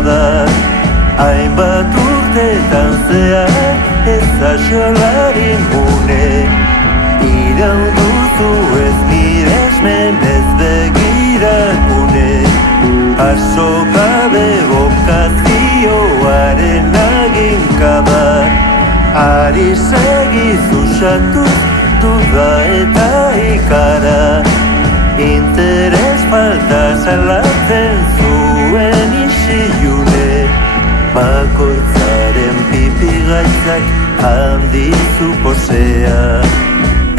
bada. Hainbat urtetan zehar ezaxolari mune, iraun duzu ez miresmen ez begirakune. Asokabe bokazioaren aginkada, ari segiz usatuz duda eta ikara. Interes falta salatzen zuen isilune, bakoitzaren pipi gaitzak handizu posea.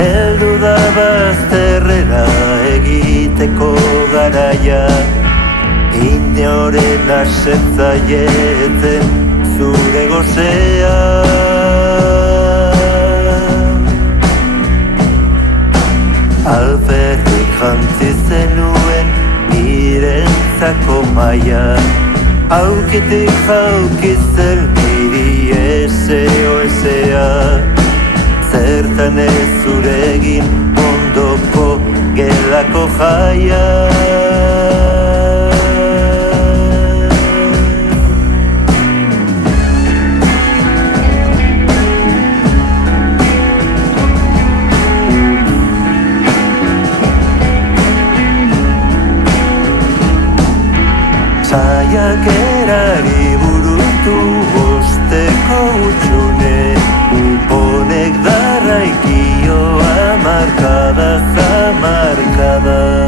Heldu da bazterrera egiteko garaia, inoren asetzaietzen zure gozea. Alferrik jantzi zenuen nirentzako maia, haukitik jaukitzen niri esea. Zertan ez zuregin ondoko gelako jaia. Saiakerari burutu bosteko utxune, honek darraikio amarkada zamarkada.